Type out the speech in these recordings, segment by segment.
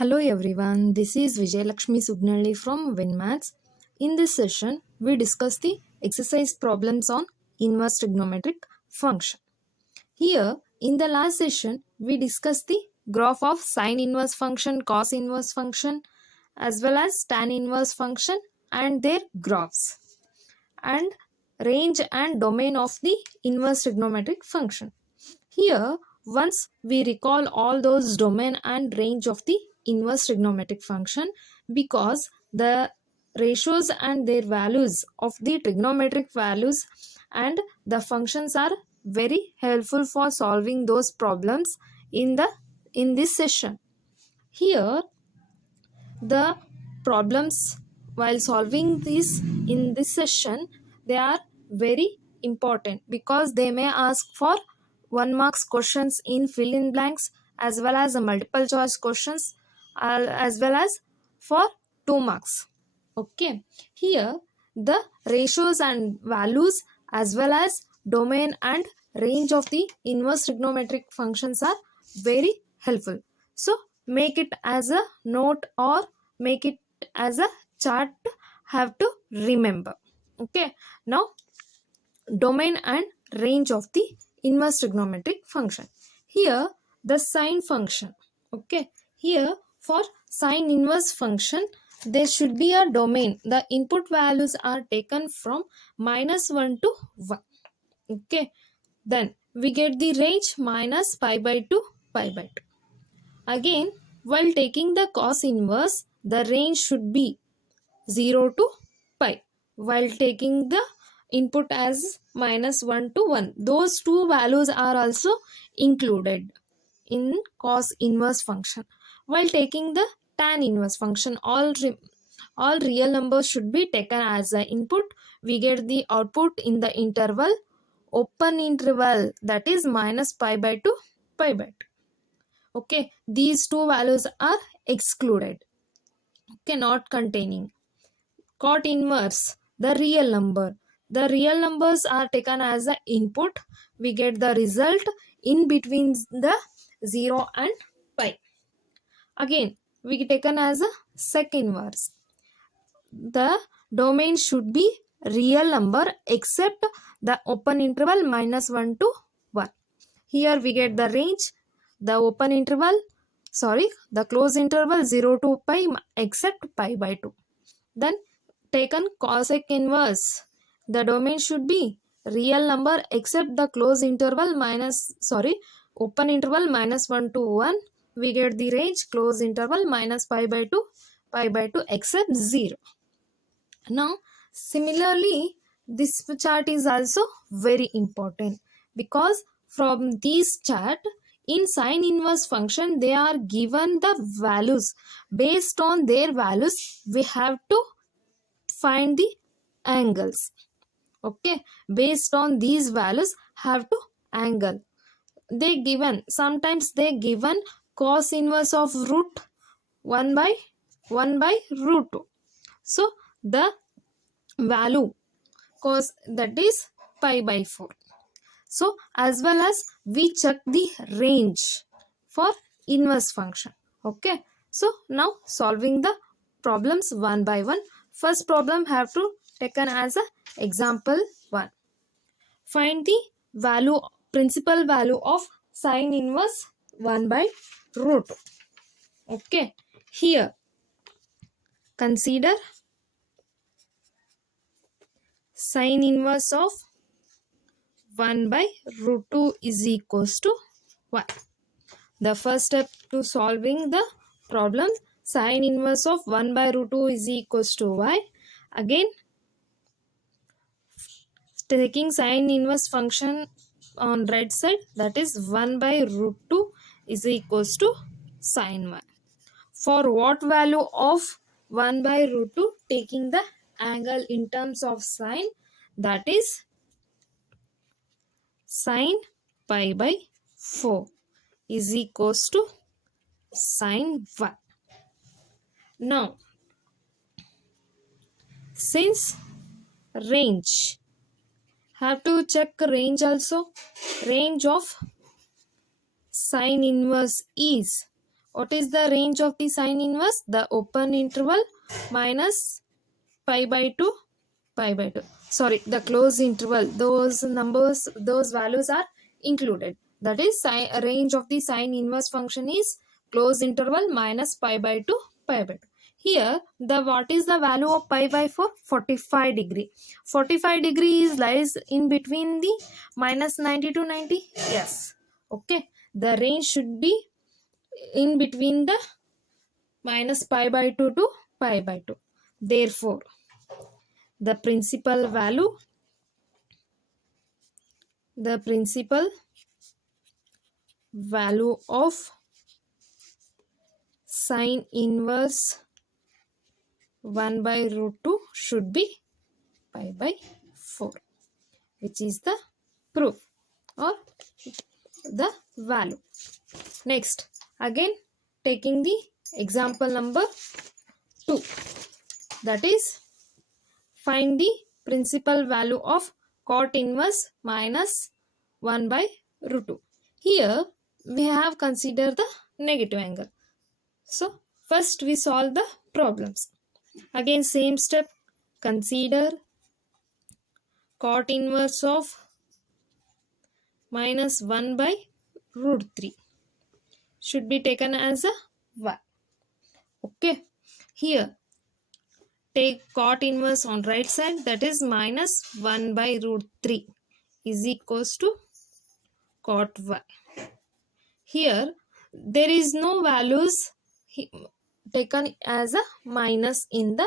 Hello everyone, this is Vijay Lakshmi Sugnalli from WinMaths. In this session, we discuss the exercise problems on inverse trigonometric function. Here, in the last session, we discussed the graph of sine inverse function, cos inverse function, as well as tan inverse function and their graphs, and range and domain of the inverse trigonometric function. Here, once we recall all those domain and range of the inverse trigonometric function, because the ratios and their values of the trigonometric values and the functions are very helpful for solving those problems in this session. Here, the problems while solving this in this session, they are very important because they may ask for 1 marks questions in fill in blanks, as well as multiple choice questions, as well as for 2 marks. Okay, here the ratios and values as well as domain and range of the inverse trigonometric functions are very helpful. So make it as a note or make it as a chart, have to remember. Okay, now domain and range of the inverse trigonometric function. Here the sine function. Okay, here for sine inverse function, there should be a domain. The input values are taken from -1 to 1. Okay, then we get the range minus pi by 2, pi by 2. Again, while taking the cos inverse, the range should be 0 to pi. While taking the input as -1 to 1, those two values are also included in cos inverse function. While taking the tan inverse function, all real numbers should be taken as the input. We get the output in the interval, open interval, that is minus pi by 2, pi by 2. Okay, these two values are excluded. Okay, not containing. Cot inverse, the real number. The real numbers are taken as the input. We get the result in between the 0 and pi. Again, we taken as a sec inverse. The domain should be real number except the open interval -1 to 1. Here we get the range, the open interval, the closed interval 0 to pi except pi by 2. Then taken cosec inverse, the domain should be real number except the closed interval open interval -1 to 1. We get the range closed interval minus pi by 2, pi by 2 except 0. Now similarly, this chart is also very important because from this chart, in sine inverse function, they are given the values. Based on their values, we have to find the angles. Okay, based on these values, have to angle. Sometimes they given cos inverse of root 1 by root 2. So the value cos, that is pi by 4. So as well as we check the range for inverse function. Okay, so now solving the problems one by one. First problem have to taken as a example 1. Find the principal value of sine inverse 1 by root 2. Okay, here consider sine inverse of 1 by root 2 is equals to 1. The first step to solving the problem, sine inverse of 1 by root 2 is equals to y. Again, taking sine inverse function on right side, that is 1 by root 2 is equals to sine y. For what value of 1 by root 2, taking the angle in terms of sine, that is sine pi by 4 is equals to sine 1. Now, since range, have to check range also. Range of sine inverse is What is the range of the sine inverse? The open interval minus pi by 2, pi by 2. Sorry, the closed interval. Those numbers, those values are included. That is, range of the sine inverse function is closed interval minus pi by 2, pi by 2. Here, the what is the value of pi by 4? 45 degree. 45 degree is lies in between the minus 90 to 90. Yes. Okay. The range should be in between the minus pi by 2 to pi by 2. Therefore, the principal value of sine inverse 1 by root 2 should be pi by 4, which is the proof or the value. Next, again taking the example number 2, that is, find the principal value of cot inverse minus 1 by root 2. Here we have considered the negative angle. So first we solve the problems. Again same step, consider cot inverse of minus 1 by root 3 should be taken as a y. Okay, here take cot inverse on right side, that is minus 1 by root 3 is equals to cot y. Here there is no values taken as a minus in the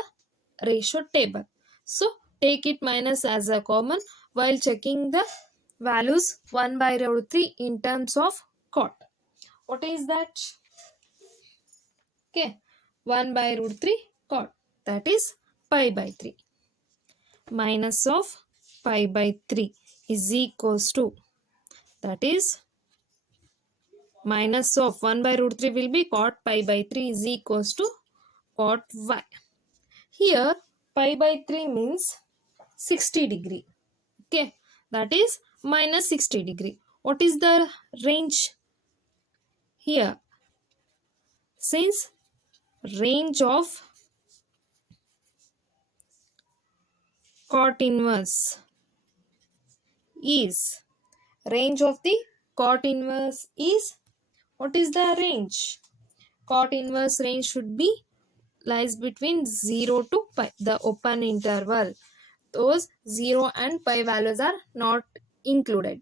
ratio table. So take it minus as a common while checking the values 1 by root 3 in terms of cot. What is that? Okay, 1 by root 3 cot, that is pi by 3. Minus of pi by 3 is equals to, that is minus of 1 by root 3 will be cot pi by 3 is equals to cot y. Here pi by 3 means 60 degree. Okay, that is minus 60 degree. What is the range here? Since range of cot inverse is, range of the cot inverse is, what is the range? Cot inverse range should be lies between 0 to pi, the open interval. Those 0 and pi values are not included.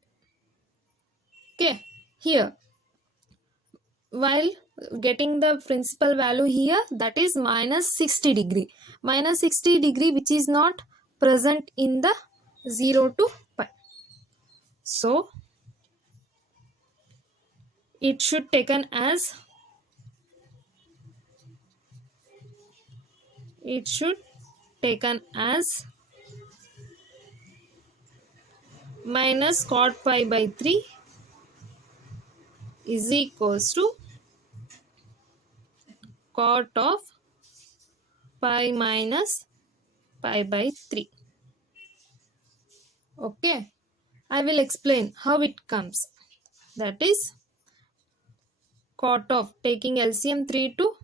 Okay, here while getting the principal value here, that is minus 60 degree. Minus 60 degree which is not present in the 0 to pi. So it should taken as, minus cot pi by 3 is equals to cot of pi minus pi by 3. Okay, I will explain how it comes. That is cot of, taking LCM 3 to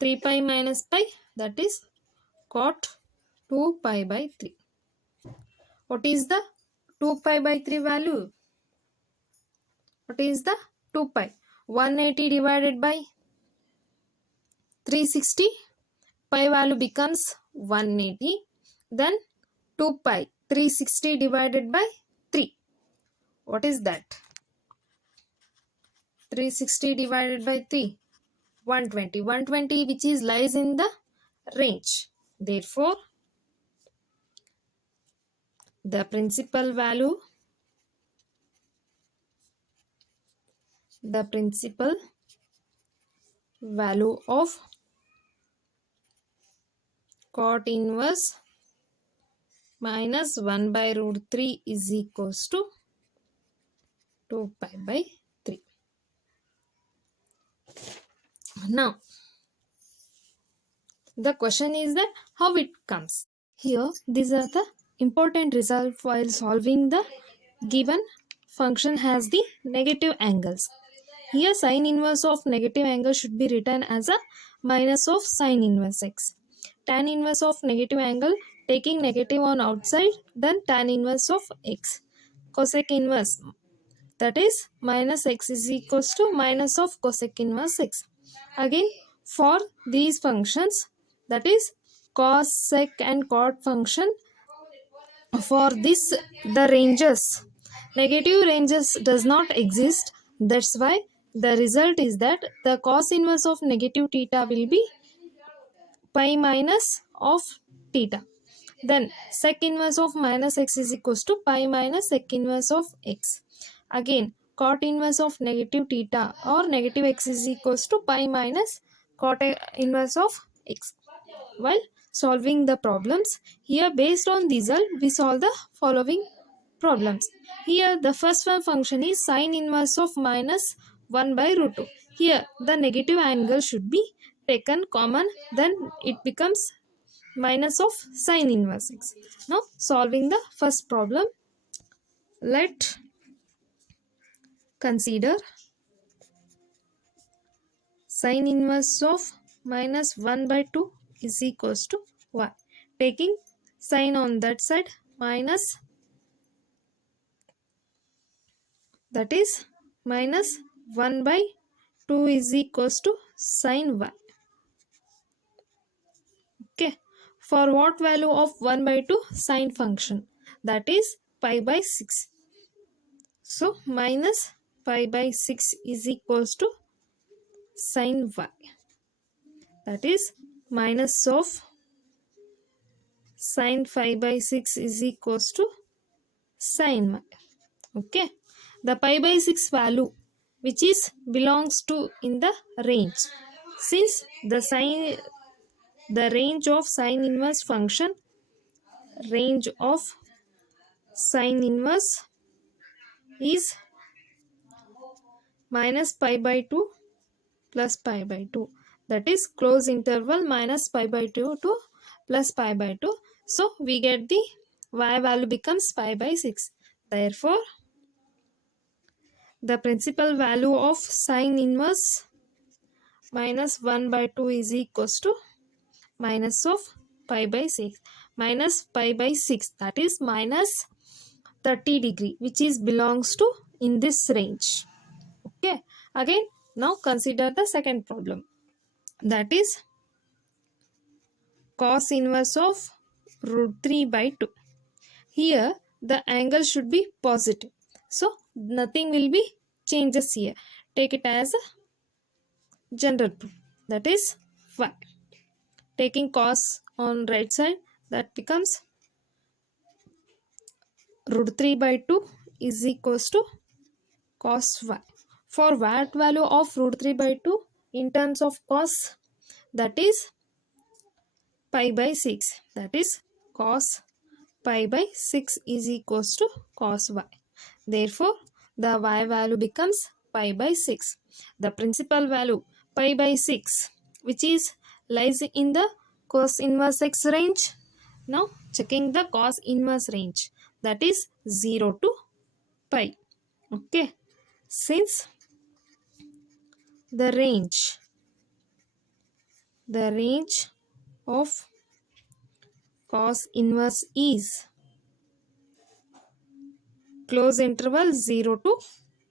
3 pi minus pi, that is cot 2 pi by 3. What is the 2 pi by 3 value? What is the 2 pi? 180 divided by 360, pi value becomes 180. Then 2 pi, 360 divided by 3. What is that? 360 divided by 3. 120. 120 which is lies in the range. Therefore, the principal value of cot inverse minus 1 by root 3 is equals to 2 pi by 3. Now, the question is that how it comes. Here, these are the important results while solving the given function has the negative angles. Here sine inverse of negative angle should be written as a minus of sine inverse x. Tan inverse of negative angle, taking negative on outside, then tan inverse of x. Cosec inverse, that is minus x is equals to minus of cosec inverse x. Again, for these functions, that is cos, sec and cot function, for this the ranges, negative ranges does not exist. That's why the result is that the cos inverse of negative theta will be pi minus of theta. Then sec inverse of minus x is equals to pi minus sec inverse of x. Again, cot inverse of negative theta or negative x is equals to pi minus cot inverse of x. While solving the problems, here based on the result, we solve the following problems. Here the first one function is sine inverse of minus 1 by root 2. Here the negative angle should be taken common, then it becomes minus of sine inverse x. Now solving the first problem, let consider sine inverse of minus 1 by 2 is equals to y. Taking sine on that side, minus, that is minus 1 by 2 is equals to sine y. Okay. For what value of 1 by 2 sine function? That is pi by 6. So minus pi by 6 is equals to sine y. That is minus of sine 5 by 6 is equals to sine y. Okay. The pi by 6 value which is belongs to in the range. Since the range of sine inverse function, range of sine inverse is minus pi by 2 plus pi by 2. That is close interval minus pi by 2 to plus pi by 2. So we get the y value becomes pi by 6. Therefore, the principal value of sine inverse minus 1 by 2 is equals to minus of pi by 6. Minus pi by 6, that is minus 30 degree, which is belongs to in this range. Okay. Again, now consider the second problem. That is cos inverse of root 3 by 2. Here the angle should be positive. So nothing will be changes here. Take it as a general proof. That is y. Taking cos on right side, that becomes root 3 by 2 is equals to cos y. For what value of root 3 by 2 in terms of cos, that is pi by 6. That is cos pi by 6 is equals to cos y. Therefore, the y value becomes pi by 6. The principal value pi by 6, which is lies in the cos inverse x range. Now checking the cos inverse range, that is 0 to pi. Okay. Since the range of cos inverse is close interval 0 to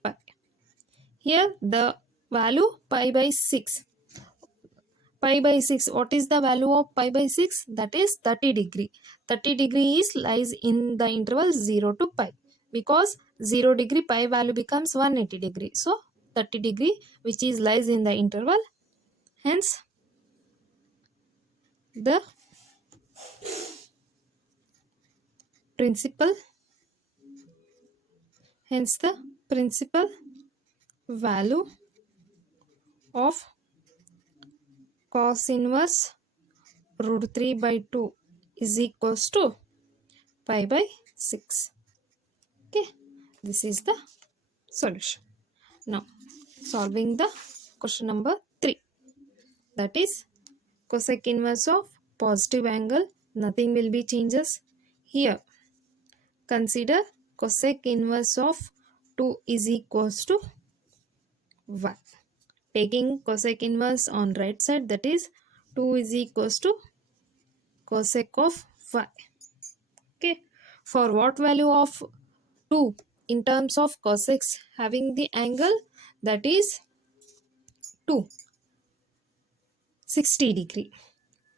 pi. Here the value pi by 6. Pi by 6, what is the value of pi by 6? That is 30 degree. 30 degree is lies in the interval 0 to pi. Because 0 degree pi value becomes 180 degree. So 30 degree which is lies in the interval. Hence the principal value of cos inverse root 3 by 2 is equals to pi by 6. Okay, this is the solution. Now solving the question number 3, that is cosec inverse of positive angle, nothing will be changes. Here consider cosec inverse of 2 is equals to y. Taking cosec inverse on right side, that is 2 is equals to cosec of y. Okay. For what value of 2 in terms of cosecs having the angle, that is 2, 60 degree.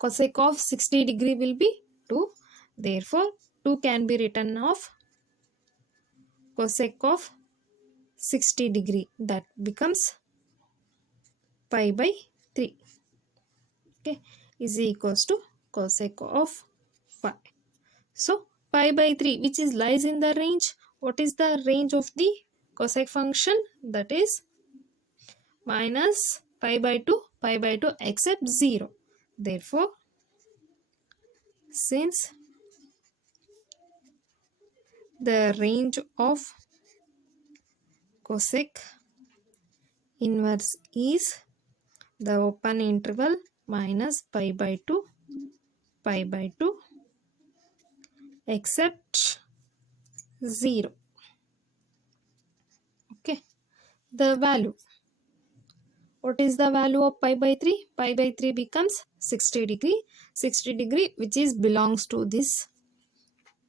Cosec of 60 degree will be 2. Therefore, 2 can be written of cosec of 60 degree. That becomes pi by 3. Okay. Is equals to cosec of y. So, pi by 3 which is lies in the range. What is the range of the cosec function? That is minus pi by 2 except 0. Therefore, since the range of cosec inverse is the open interval minus pi by 2 except 0. Okay. The value. What is the value of pi by 3? Pi by 3 becomes 60 degree. 60 degree which is belongs to this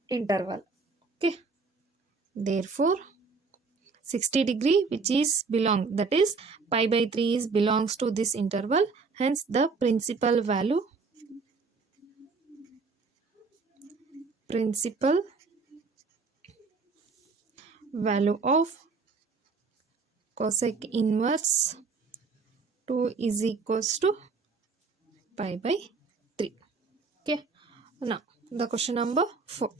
interval. Okay. Therefore, 60 degree which is belong, that is pi by 3 is belongs to this interval. Hence, the principal value of cosec inverse 2 is equals to pi by 3. Okay. Now, the question number 4.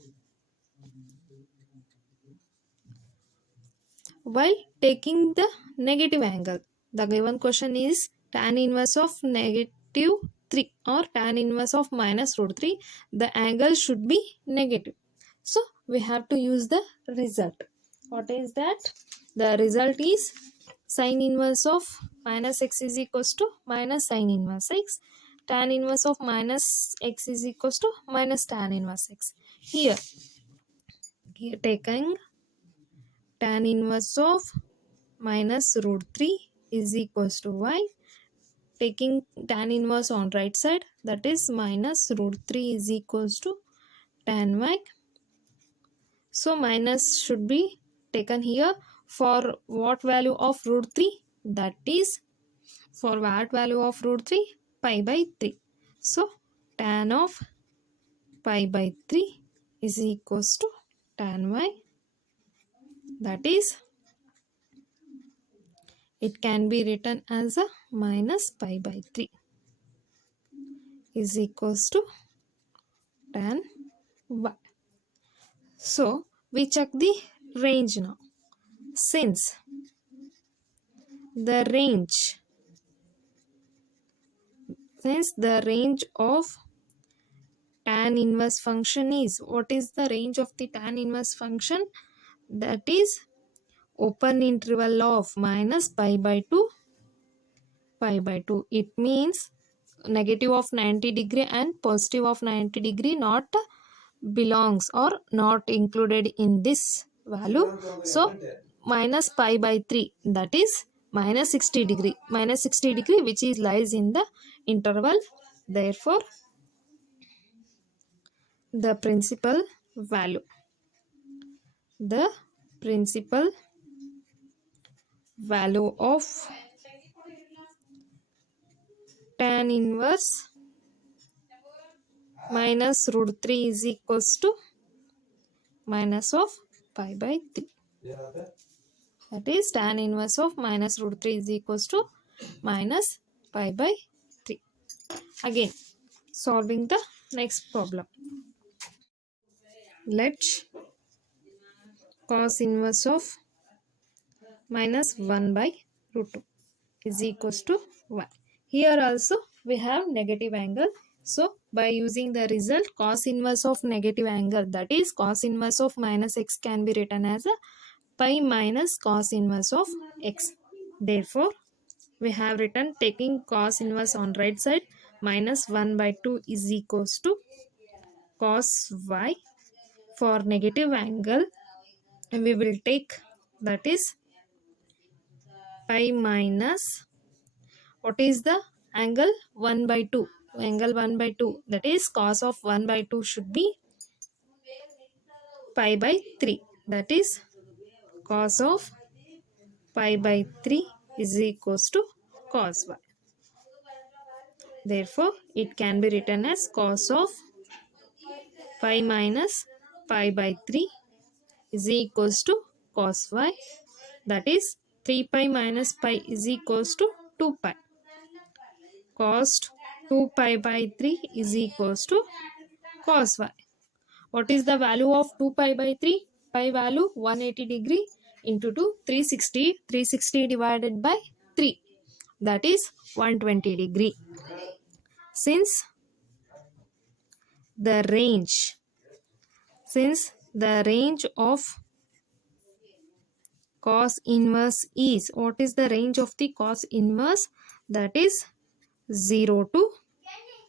While taking the negative angle, the given question is tan inverse of negative 3 or tan inverse of minus root 3. The angle should be negative. So, we have to use the result. What is that? The result is sin inverse of minus x is equals to minus sin inverse x. Tan inverse of minus x is equals to minus tan inverse x. Here taking tan inverse of minus root 3 is equals to y. Taking tan inverse on right side, that is minus root 3 is equals to tan y. So minus should be taken here for what value of root 3? That is for what value of root 3? Pi by 3. So tan of pi by 3 is equals to tan y. That is, it can be written as a minus pi by 3 is equals to tan y. So we check the range now. Since the range of tan inverse function is, what is the range of the tan inverse function? That is open interval of minus pi by 2. It means negative of 90 degree and positive of 90 degree not belongs or not included in this value. So minus pi by 3, that is minus 60 degree which is lies in the interval. Therefore, the principal value of tan inverse minus root 3 is equals to minus of pi by 3. That is tan inverse of minus root 3 is equals to minus pi by 3. Again, solving the next problem. Let cos inverse of minus 1 by root 2 is equals to 1. Here also we have negative angle. So, by using the result cos inverse of negative angle, that is cos inverse of minus x, can be written as a pi minus cos inverse of x. Therefore, we have written taking cos inverse on right side, minus 1 by 2 is equals to cos y. For negative angle, we will take, that is pi minus, what is the angle? 1 by 2. Angle 1 by 2, that is cos of 1 by 2 should be pi by 3. That is cos of pi by 3 is equals to cos y. Therefore, it can be written as cos of pi minus pi by 3 is equals to cos y. That is 3 pi minus pi is equals to 2 pi. Cos 2 pi by 3 is equals to cos y. What is the value of 2 pi by 3? Pi value 180 degree into 2, 360. 360 divided by 3. That is 120 degree. Since the range of cos inverse is, what is the range of the cos inverse? That is 0 to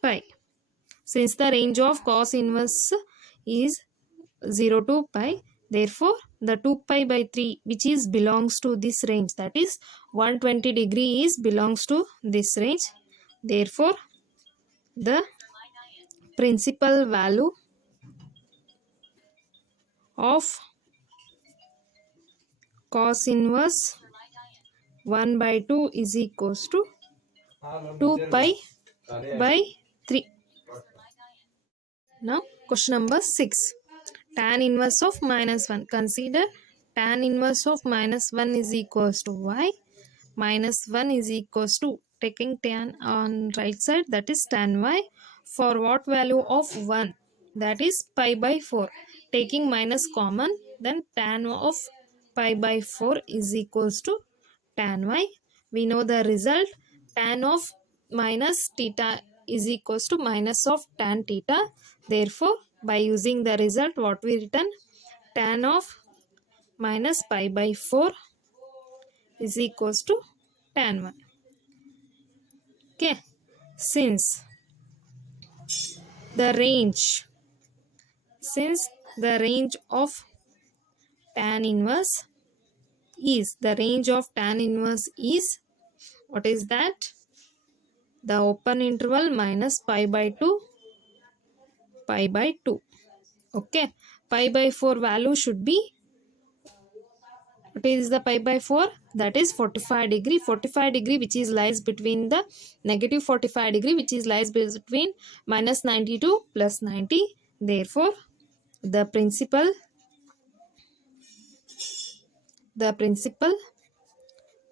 pi. Since the range of cos inverse is 0 to pi, therefore the 2 pi by 3 which is belongs to this range, that is 120 degree is belongs to this range. Therefore the principal value of cos inverse 1 by 2 is equals to 2 pi by 3. Now question number 6. Tan inverse of minus 1. Consider tan inverse of minus 1 is equals to y. Minus 1 is equals to, taking tan on right side, that is tan y. For what value of 1? That is pi by 4. Taking minus common, then tan of pi by 4 is equals to tan y. We know the result. Tan of minus theta is equals to minus of tan theta. Therefore, by using the result, what we written? Tan of minus pi by 4 is equals to tan 1. Okay. Since the range of tan inverse is, what is that? The open interval minus pi by 2, pi by 2. Okay. Pi by 4 value should be, what is the pi by 4? That is 45 degree. 45 degree which is lies between the negative 45 degree which is lies between minus 92 plus 90. Therefore, the principal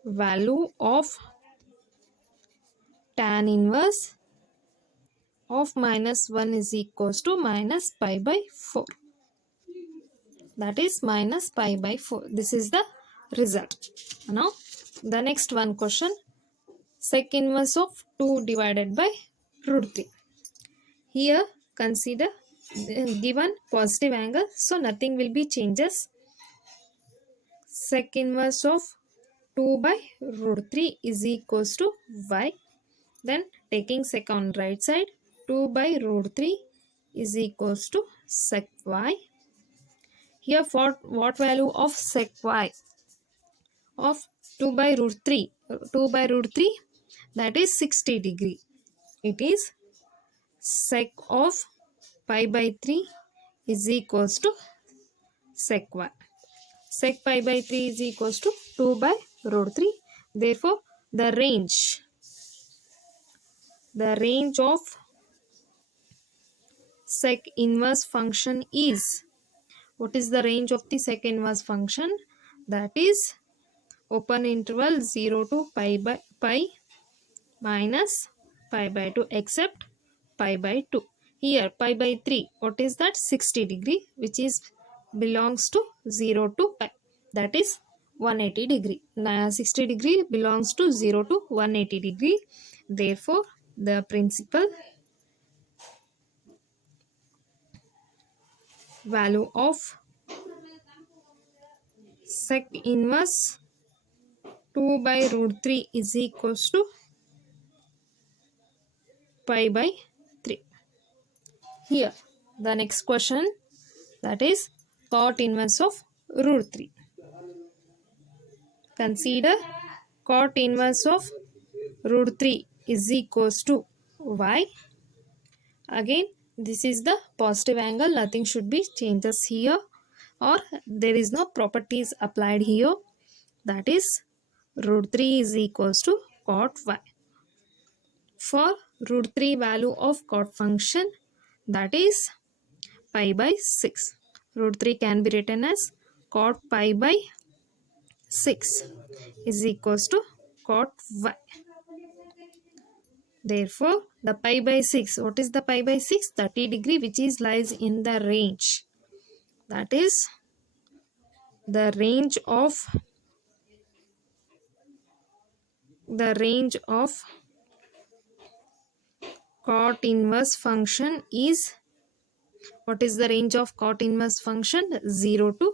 value of tan inverse of minus 1 is equals to minus pi by 4. That is minus pi by 4. This is the result. Now, the next one question. Sec inverse of 2 divided by root 3. Here, consider given positive angle, so nothing will be changes. Sec inverse of 2 by root 3 is equals to y. Then taking sec on right side, 2 by root 3 is equals to sec y. Here for what value of sec y? Of 2 by root 3. 2 by root 3, that is 60 degree. It is sec of pi by 3 is equals to sec y. Sec pi by 3 is equals to 2 by root 3. Therefore, the range of sec inverse function is, what is the range of the sec inverse function? That is open interval 0 to pi minus pi by 2 except pi by 2. Here pi by 3, what is that? 60 degree which is belongs to 0 to pi. That is 180 degree. 60 degree belongs to 0 to 180 degree. Therefore, the principal value of sec inverse 2 by root 3 is equals to pi by 3. Here, the next question, that is cot inverse of root 3. Consider cot inverse of root 3 is equals to y. Again, this is the positive angle, nothing should be changes here, or there is no properties applied here. That is root 3 is equals to cot y. For root 3 value of cot function, that is pi by 6. Root 3 can be written as cot pi by 6 is equals to cot y. Therefore, the pi by 6, what is the pi by 6? 30 degree, which is lies in the range. That is the range of cot inverse function is, what is the range of cot inverse function? 0 to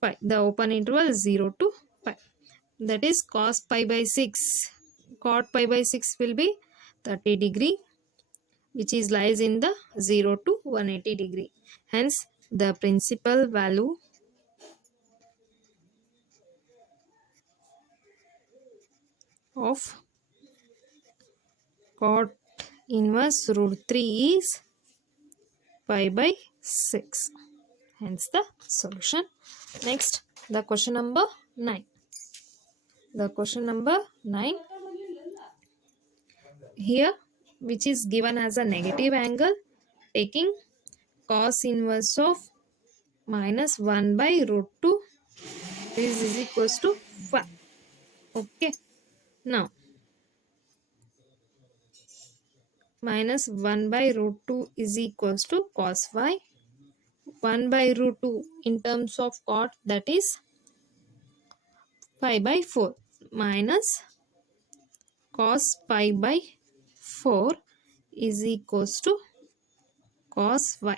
pi. The open interval 0 to pi. That is cos pi by 6. Cot pi by 6 will be 30 degree, which is lies in the 0 to 180 degree. Hence, the principal value of cot inverse root 3 is pi by 6. Hence the solution. Next, the question number 9. The question number 9 here, which is given as a negative angle, taking cos inverse of minus 1 by root 2, this is equals to 5. Okay. Now, minus 1 by root 2 is equals to cos y. 1 by root 2 in terms of cot, that is 5 by 4, minus cos pi by 4 is equals to cos y.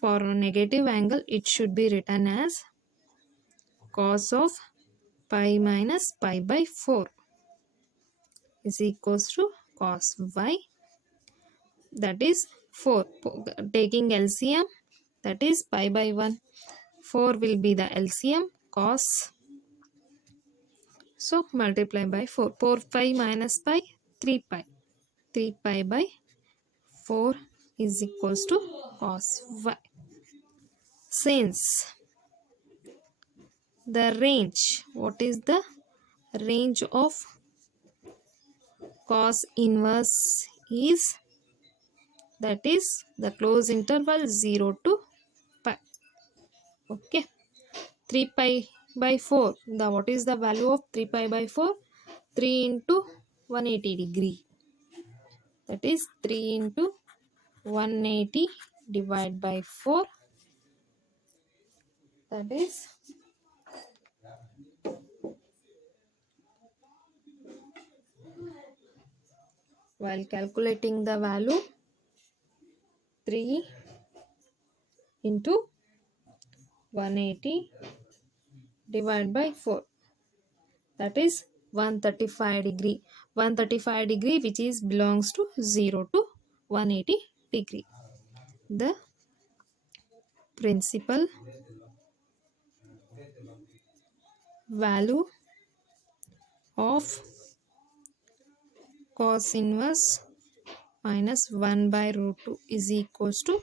For a negative angle, it should be written as cos of pi minus pi by 4 is equals to cos y. That is 4. Taking LCM, that is pi by 1. 4 will be the LCM, cos. So multiply by 4. 4 pi minus pi, 3 pi. 3 pi by 4 is equals to cos y. Since the range, what is the range of cos inverse is, that is the close interval 0 to pi. Okay. 3 pi by 4, the what is the value of 3 pi by 4? 3 into 180 degree. That is 3 into 180 divided by 4. That is while calculating the value, 3 into 180 divided by 4. That is 135 degree. 135 degree, which is belongs to 0 to 180 degree. The principal value of cos inverse minus 1 by root 2 is equals to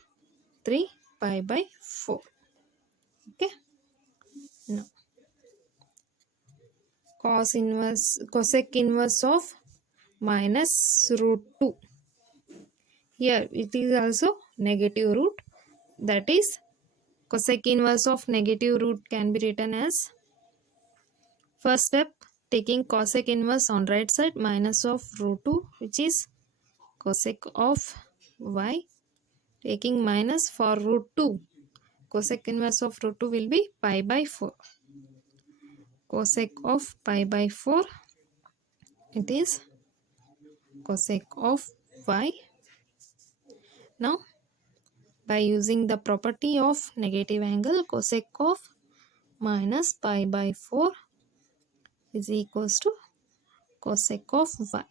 3 pi by 4. Okay. Now, cosec inverse of minus root 2. Here it is also negative root. That is cosec inverse of negative root can be written as, first step, taking cosec inverse on right side, minus of root 2, which is cosec of y, taking minus for root 2. Cosec inverse of root 2 will be pi by 4. Cosec of pi by 4, it is cosec of y. Now, by using the property of negative angle, cosec of minus pi by 4 is equals to cosec of y.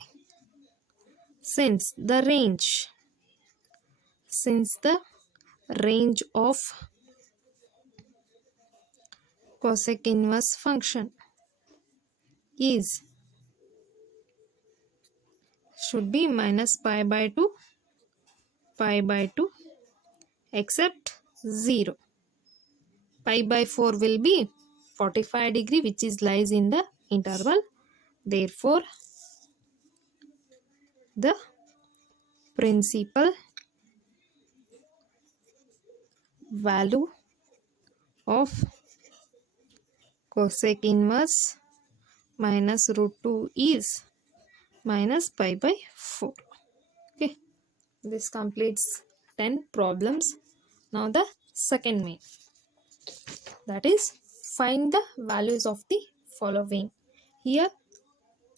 Since the range of cosec inverse function is should be minus pi by 2, pi by 2, except 0. Pi by 4 will be 45 degree, which is lies in the interval. Therefore, the principal value of cosec inverse minus root 2 is minus pi by 4. Okay, this completes 10 problems. Now the second main, that is find the values of the following. Here,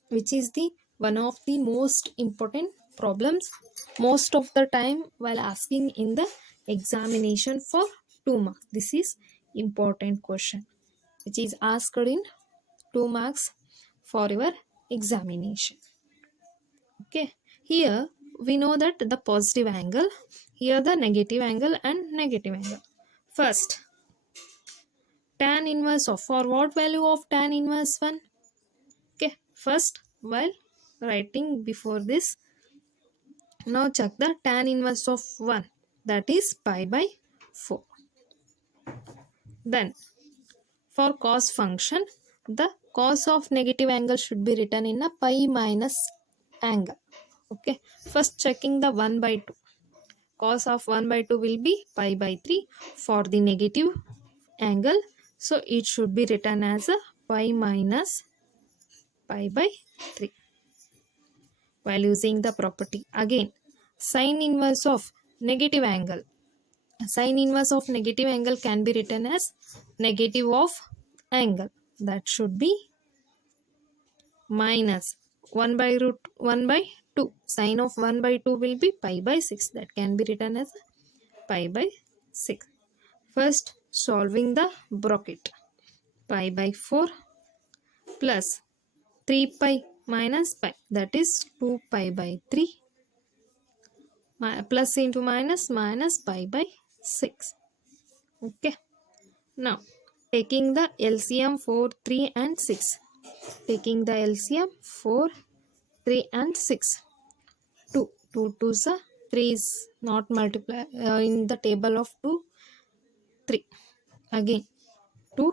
which is the one of the most important problems most of the time while asking in the examination for 2 marks. This is important question which is asked in 2 marks for your examination. Okay, here we know that the positive angle, here the negative angle and negative angle. First, tan inverse of, for what value of tan inverse 1? Okay, first while writing before this, now check the tan inverse of 1, that is pi by 4. Then for cos function, the cos of negative angle should be written in a pi minus angle. Okay, first checking the 1 by 2. Cos of 1 by 2 will be pi by 3 for the negative angle. So it should be written as a pi minus pi by 3. While using the property, again sine inverse of negative angle. Sine inverse of negative angle can be written as negative of angle. That should be minus 1 by root 1 by 2. Sine of 1 by 2 will be pi by 6. That can be written as pi by 6. First solving the bracket. Pi by 4 plus 3 pi minus pi, that is 2 pi by 3, plus into minus pi by 6. Okay, now taking the LCM 4, 3 and 6. Taking the LCM 4, 3 and 6. 2. 2 2's are 3 is not multiply in the table of 2, 3. Again 2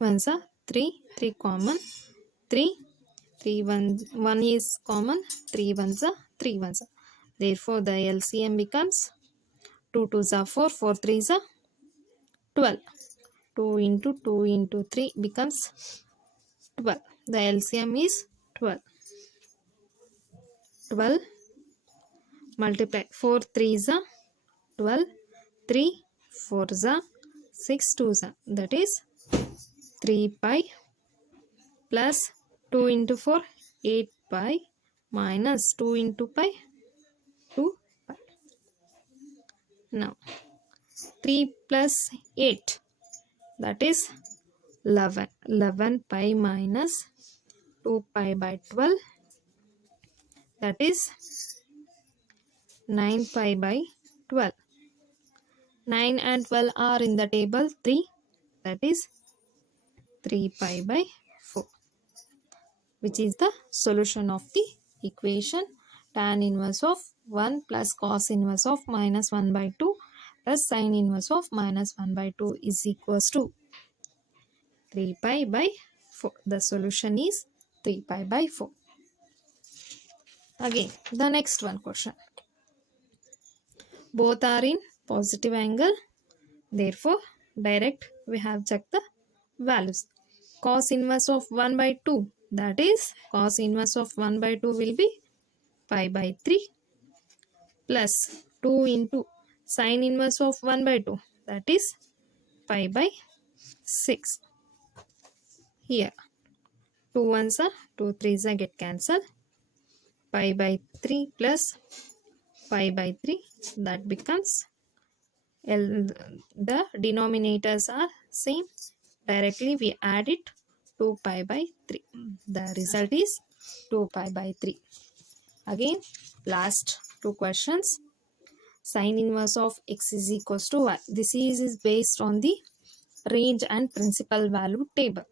1's are 3, 3 common, 3, 3 1 is common, 3 1's are 3 1's are. Therefore the LCM becomes 2 2's are 4, 4 3's are 12. 2 into 2 into 3 becomes 12. The LCM is 12. 12 multiply 4 3's are 12, 3 4's are 6 2's are, that is 3 pi plus 2 into 4 8 pi minus 2 into pi 2 pi. Now 3 plus 8, that is 11. 11 pi minus 2 pi by 12, that is 9 pi by 12. 9 and 12 are in the table 3, that is 3 pi by 4, which is the solution of the equation tan inverse of 1 plus cos inverse of minus 1 by 2 plus sin inverse of minus 1 by 2 is equals to 3 pi by 4. The solution is 3 pi by 4. Again, the next one question. Both are in positive angle. Therefore, direct we have checked the values. Cos inverse of 1 by 2, that is cos inverse of 1 by 2 will be pi by 3 plus 2 into sin inverse of 1 by 2, that is pi by 6. Here 2 1's are 2 3's are get cancelled. Pi by 3 plus pi by 3, that becomes the denominators are same. Directly we add it 2 pi by 3. The result is 2 pi by 3. Again, last two questions. Sin inverse of x is equals to y. This is based on the range and principal value table.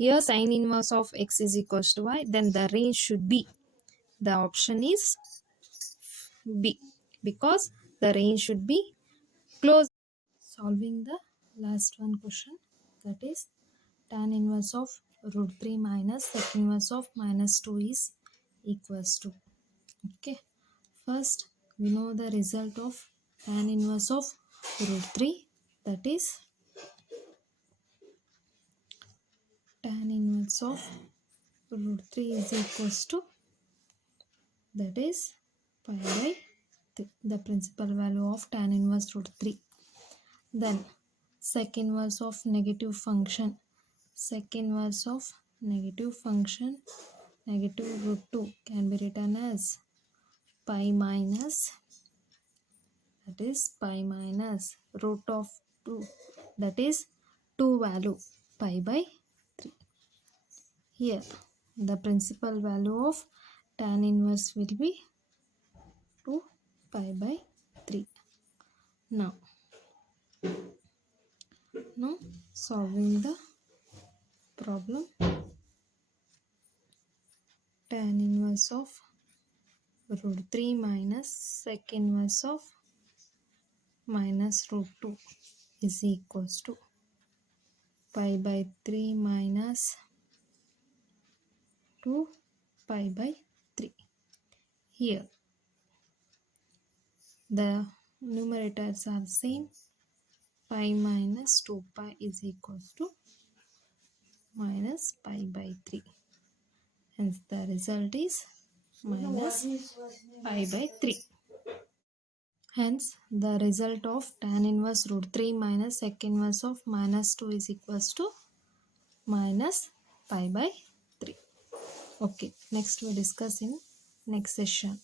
Here sine inverse of x is equals to y, then the range should be, the option is B, because the range should be close. Solving the last one question, that is tan inverse of root 3 minus sec inverse of minus 2 is equals to. Okay, first we know the result of tan inverse of root 3, that is tan inverse of root 3 is equals to, that is pi by the principal value of tan inverse root 3. Then sec inverse of negative function, sec inverse of negative function negative root 2 can be written as pi minus, that is pi minus root of 2, that is 2 value pi by 3. Here the principal value of tan inverse will be 2 pi by 3. Now solving the problem, tan inverse of root 3 minus sec inverse of minus root 2 is equals to pi by 3 minus 2 pi by 3. Here the numerators are same, pi minus 2 pi is equals to minus pi by 3. Hence the result is minus pi by 3. Hence the result of tan inverse root 3 minus sec inverse of minus 2 is equals to minus pi by 3. Okay, next we discuss in next session.